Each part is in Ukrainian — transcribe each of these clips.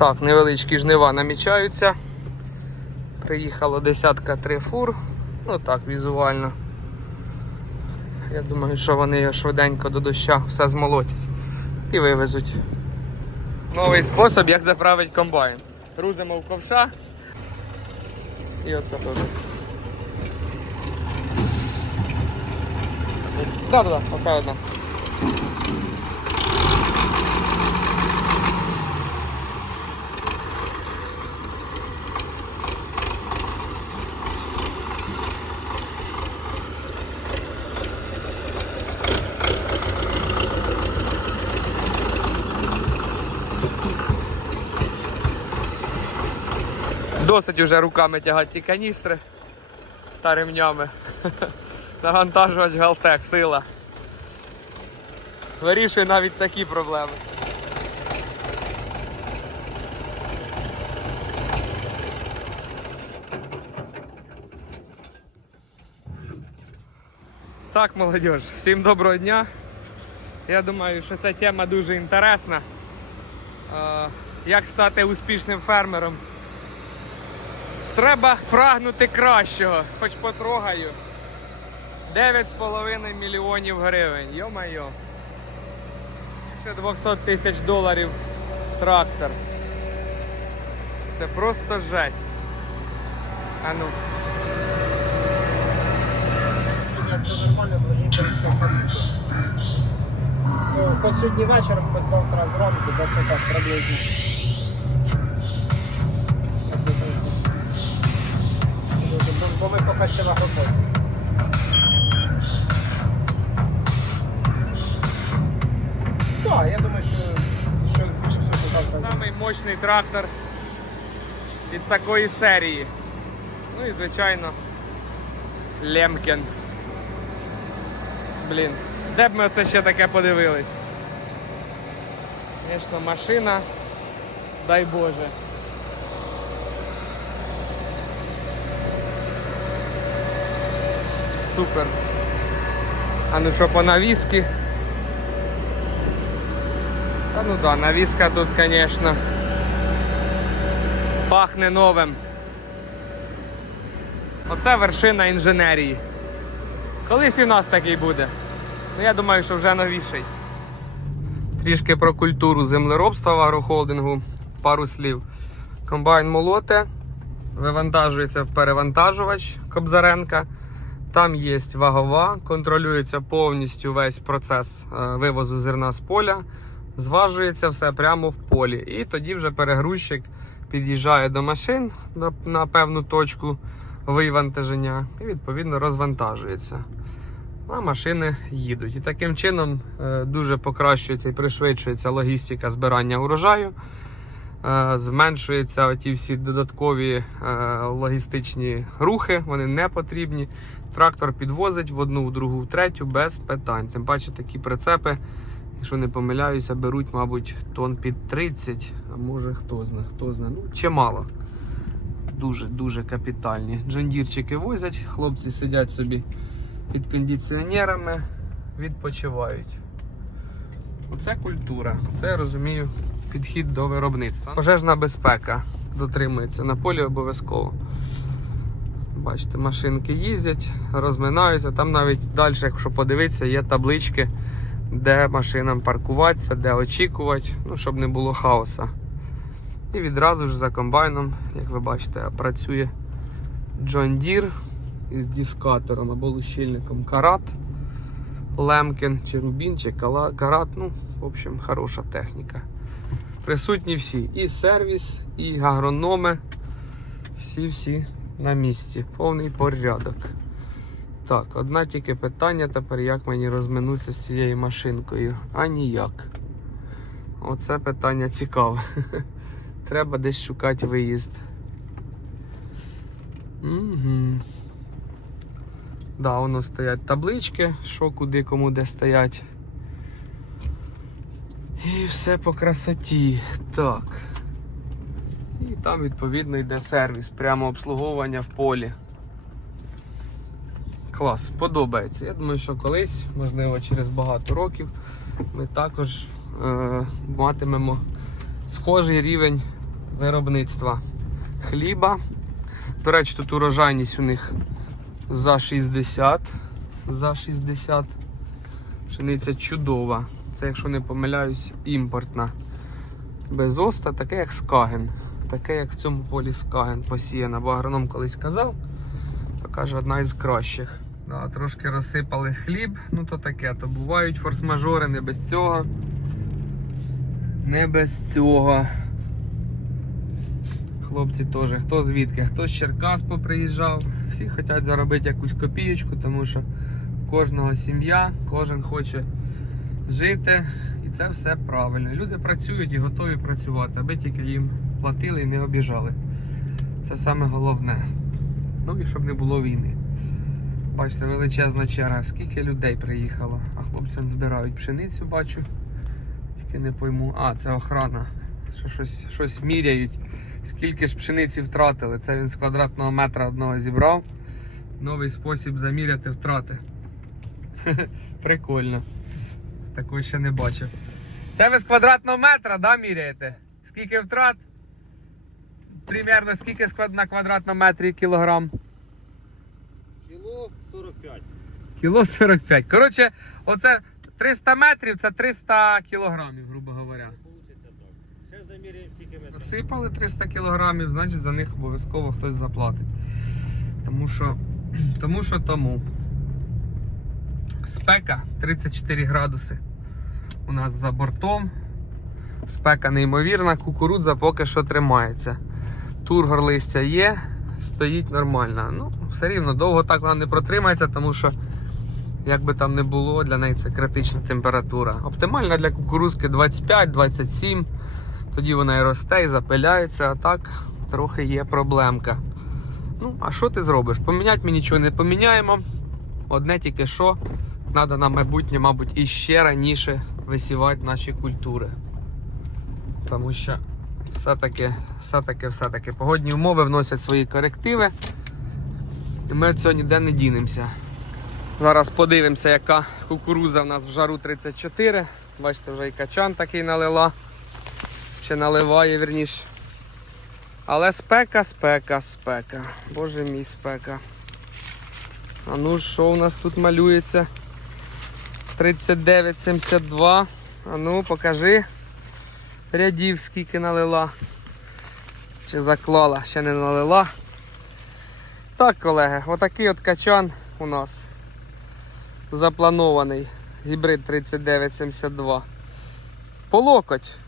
Так, невеличкі жнива намічаються. Приїхало десятка три фур. Ну так, візуально. Я думаю, що вони швиденько до доща все змолотять і вивезуть. Новий спосіб, як заправити комбайн. Грузимо в ковша. І оце теж. Да, да, да, оце одна. Досить уже руками тягати ті каністри та ремнями. Навантажувач Галтек, сила. Вирішує навіть такі проблеми. Так, молодь, всім доброго дня. Я думаю, що ця тема дуже інтересна. Е, Як стати успішним фермером? Треба прагнути кращого, хоч потрогаю. 9,5 мільйонів гривень, йо-майо. Ще 200 тисяч доларів трактор. Це просто жесть. А ну. Все нормально, перейти Ну, хоч сьогодні вечором, хоч завтра зранку, десь отак приблизно. Поки ще в я думаю, що, що більше всього завтра. Самий мощний трактор із такої серії. Ну і звичайно Лемкен. Блін, де б ми оце ще таке подивились? Звісно, машина. Дай Боже. Супер. А ну що по навіски? Та ну да, навіска тут, звісно, пахне новим. Оце вершина інженерії. Колись і в нас такий буде. Ну я думаю, що вже новіший. Трішки про культуру землеробства в агрохолдингу. Пару слів. Комбайн молоте, вивантажується в перевантажувач Кобзаренка. Там є вагова, контролюється повністю весь процес е, вивозу зерна з поля, зважується все прямо в полі. І тоді вже перегрузчик під'їжджає до машин на, певну точку вивантаження і відповідно розвантажується. А машини їдуть. І таким чином е, дуже покращується і пришвидшується логістика збирання урожаю. Е, Зменшуються ті всі додаткові е, логістичні рухи, вони не потрібні. Трактор підвозить в одну, в другу, в третю без питань. Тим паче такі прицепи, якщо не помиляюся, беруть, мабуть, тон під 30, а може хто знає, хто знає. Ну, чимало. Дуже-дуже капітальні. Джондірчики возять, хлопці сидять собі під кондиціонерами, відпочивають. Оце культура. Це розумію підхід до виробництва. Пожежна безпека дотримується на полі обов'язково. Бачите, машинки їздять, розминаються. Там навіть далі, якщо подивитися, є таблички, де машинам паркуватися, де очікувати, ну, щоб не було хаоса. І відразу ж за комбайном, як ви бачите, працює John Deere із дискатором або лущильником Карат, Лемкін чи Рубін, чи Карат. Ну, в общем, хороша техніка. Присутні всі. І сервіс, і агрономи. Всі-всі на місці. Повний порядок. Так, одне тільки питання тепер, як мені розминутися з цією машинкою. А ніяк. Оце питання цікаве. Треба десь шукати виїзд. Угу. Да, воно стоять таблички, що куди кому де стоять. І все по красоті. Так. І там відповідно йде сервіс, прямо обслуговування в полі. Клас, подобається. Я думаю, що колись, можливо, через багато років, ми також е, матимемо схожий рівень виробництва хліба. До речі, тут урожайність у них за 60. За 60. Пшениця чудова. Це, якщо не помиляюсь, імпортна. Без оста, таке як скаген. Таке, як в цьому полі скаген посіяна. Бо агроном колись казав, то каже, одна із кращих. Да, трошки розсипали хліб, ну то таке, то бувають форс-мажори не без цього. Не без цього. Хлопці теж, хто звідки, хто з Черкас поприїжджав. Всі хочуть заробити якусь копієчку, тому що в кожного сім'я, кожен хоче жити. І це все правильно. Люди працюють і готові працювати, аби тільки їм платили і не обіжали. Це саме головне. Ну і щоб не було війни. Бачите, величезна черга. Скільки людей приїхало, а хлопці збирають пшеницю, бачу. Тільки не пойму. А, це охрана. Що щось, щось міряють. Скільки ж пшениці втратили? Це він з квадратного метра одного зібрав. Новий спосіб заміряти втрати. Прикольно. Такого ще не бачив. Це ви з квадратного метра, да, міряєте? Скільки втрат? Примерно скільки на квадратному метрі кілограм? Кіло 45. Кіло 45. Коротше, оце 300 метрів це 300 кілограмів, грубо говоря. Зараз заміряємо скільки метрів. Насипали 300 кілограмів, значить за них обов'язково хтось заплатить. Тому що тому. Що тому. Спека 34 градуси. У нас за бортом. Спека неймовірна, кукурудза поки що тримається. Тургор листя є, стоїть нормально. Ну, все рівно довго так вона не протримається, тому що, як би там не було, для неї це критична температура. Оптимальна для кукурузки 25-27. Тоді вона і росте, і запиляється, а так трохи є проблемка. Ну, а що ти зробиш? Поміняти ми нічого не поміняємо. Одне тільки що, треба на майбутнє, мабуть, іще раніше висівати наші культури. Тому що все-таки, все-таки, все-таки погодні умови вносять свої корективи. І ми від цього ніде не дінемося. Зараз подивимося, яка кукуруза в нас в жару 34. Бачите, вже і качан такий налила. Чи наливає, вірніше. Але спека, спека, спека. Боже мій спека. А ну що у нас тут малюється? 39,72. А ну, покажи. Рядів скільки налила. Чи заклала, ще не налила. Так, колеги, отакий от качан у нас запланований. Гібрид 3972. По локоть.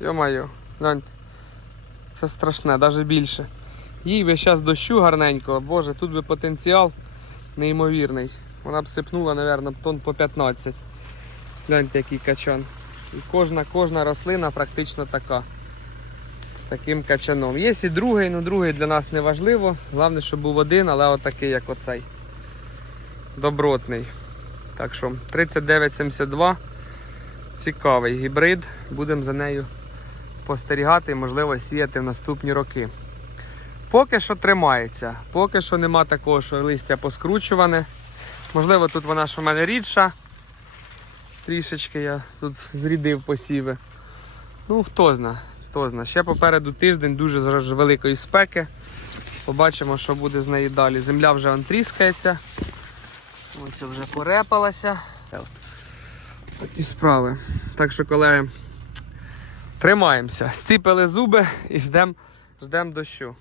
Йо-моє, гляньте. Це страшне, навіть більше. Їй би зараз дощу гарненького, боже, тут би потенціал неймовірний. Вона б сипнула, мабуть, тонн по 15. Гляньте, який качан. І кожна, кожна рослина практично така. З таким качаном. Є і другий, ну другий для нас не важливо. Головне, щоб був один, але отакий, як оцей. Добротний. Так що 3972. Цікавий гібрид. Будемо за нею спостерігати і, можливо, сіяти в наступні роки. Поки що тримається, поки що нема такого, що листя поскручуване. Можливо, тут вона ж у мене рідша. Трішечки я тут зрідив посіви. Ну, хто зна, хто зна. Ще попереду тиждень дуже зараз великої спеки. Побачимо, що буде з нею далі. Земля вже он тріскається. Ось вже порепалася. Такі справи. Так що, колеги, тримаємося. Зціпили зуби і ждемо ждем дощу.